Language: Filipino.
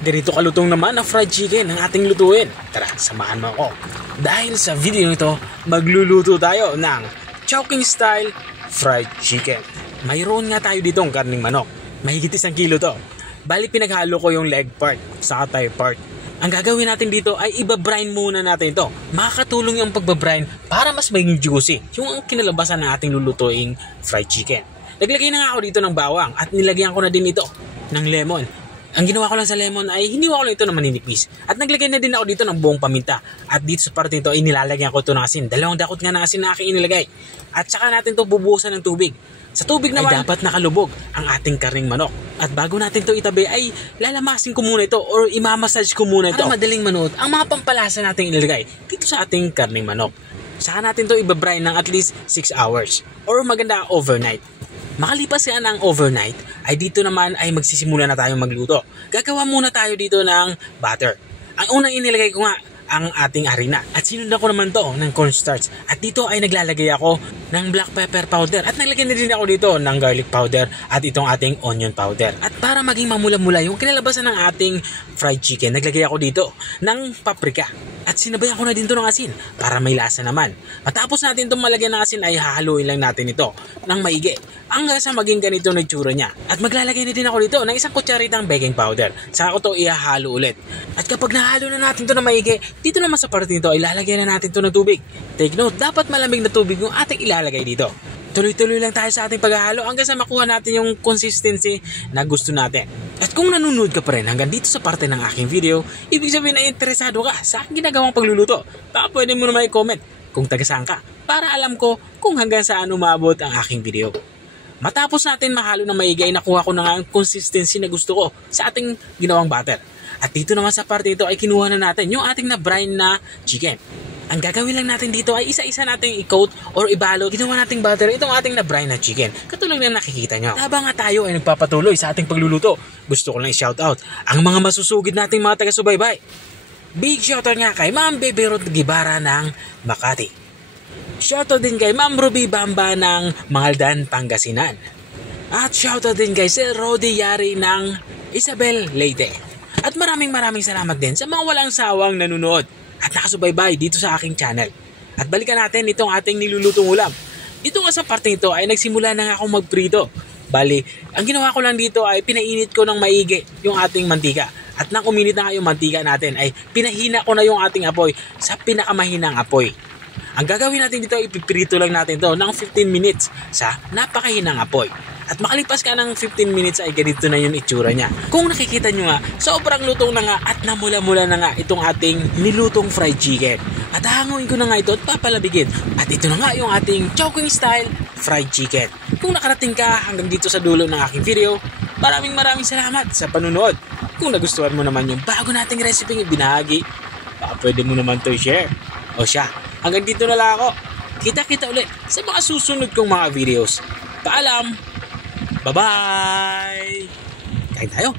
Ganito kalutong naman ang fried chicken ang ating lutuin. Tara, samahan mo ako. Dahil sa video nito, magluluto tayo ng Chowking style fried chicken. Mayroon nga tayo ditong karning manok. Mahigit 1 kilo to. Bali pinaghalo ko yung leg part sa thigh part. Ang gagawin natin dito ay ibabrine muna natin ito. Makakatulong yung pagbabrine para mas maging juicy yung kinalabasan ng ating lulutuing fried chicken. Naglagay na nga ako dito ng bawang at nilagyan ko na din ito ng lemon. Ang ginawa ko lang sa lemon ay hiniwa ko lang ito ng maninipis. At naglagay na din ako dito ng buong paminta. At dito sa parte nito ay nilalagyan ko ito ng asin. 2 dakot nga ng asin na aking inilagay. At saka natin ito bubuhusan ng tubig. Sa tubig naman ay dapat nakalubog ang ating karning manok. At bago natin ito itabi ay lalamasin ko muna ito or imamassage ko muna ito para madaling manood ang mga pampalasa natin inilagay dito sa ating karning manok. Saka natin ito ibabrine ng at least 6 hours or maganda overnight. Makalipas yan ang overnight, ay dito naman ay magsisimula na tayong magluto. Gagawa muna tayo dito ng butter. Ang unang inilagay ko nga ang ating harina. At sinundan ko naman to ng cornstarch. At dito ay naglalagay ako ng black pepper powder. At naglagay na din ako dito ng garlic powder at itong ating onion powder. At para maging mamula-mula yung kinalabasan ng ating fried chicken, naglagay ako dito ng paprika. At sinabayan ko na din ito ng asin para may lasa naman. Matapos natin itong malagyan ng asin ay hahaluin lang natin ito ng maigi hanggang sa maging ganito na itsura niya. At maglalagay na din ako dito ng 1 kutsaritang baking powder. Saka ko ito ihahalo ulit. At kapag nahalo na natin ito ng maigi, dito naman sa parte nito ay lalagyan na natin ito ng tubig. Take note, dapat malamig na tubig yung ating ilalagay dito. Tuloy-tuloy lang tayo sa ating paghahalo hanggang sa makuha natin yung consistency na gusto natin. At kung nanonood ka pa rin hanggang dito sa parte ng aking video, ibig sabihin ay interesado ka sa aking ginagawang pagluluto. Baka pwede mo naman i-comment kung taga saan ka para alam ko kung hanggang saan umabot ang aking video. Matapos natin mahalo ng maigi ay nakuha ko na nga ang consistency na gusto ko sa ating ginawang batter. At dito naman sa parte ito ay kinuha na natin yung ating na-brine na chicken. Ang gagawin lang natin dito ay isa-isa nating i-coat or ibalot. Ginawa nating butter itong ating na-brine na chicken. Katulad na nakikita nyo. Habang nga tayo ay nagpapatuloy sa ating pagluluto, gusto ko lang i-shoutout ang mga masusugid nating mga taga-subaybay. Big shoutout nga kay Ma'am Bebe Ruth Gibara ng Makati. Shoutout din kay Ma'am Ruby Bamba ng Mahaldan, Pangasinan. At shoutout din kay Sir Rodi Yari ng Isabel, Leyte. At maraming salamat din sa mga walang sawang nanonood at nakasubaybay dito sa aking channel. At balikan natin itong ating nilulutong ulam. Dito nga sa parte nito ay nagsimula na nga akong magprito. Bali, ang ginawa ko lang dito ay pinainit ko ng maigi yung ating mantika. At nang uminit na nga yung mantika natin ay pinahina ko na yung ating apoy sa pinakamahinang apoy. Ang gagawin natin dito ay ipiprito lang natin to ng 15 minutes sa napakahinang apoy. At makalipas ka ng 15 minutes ay ganito na yung itsura niya. Kung nakikita nyo nga, sobrang lutong na nga at namula-mula na nga itong ating nilutong fried chicken. At hanguin ko na nga ito at papalabigin. At ito na nga yung ating Chowking style fried chicken. Kung nakarating ka hanggang dito sa dulo ng aking video, maraming salamat sa panunood. Kung nagustuhan mo naman yung bago nating recipe ibinahagi, baka pwede mo naman to i-share. O siya, hanggang dito na lang ako. Kita-kita ulit sa mga susunod kong mga videos. Paalam! Bye-bye! Kain tayo!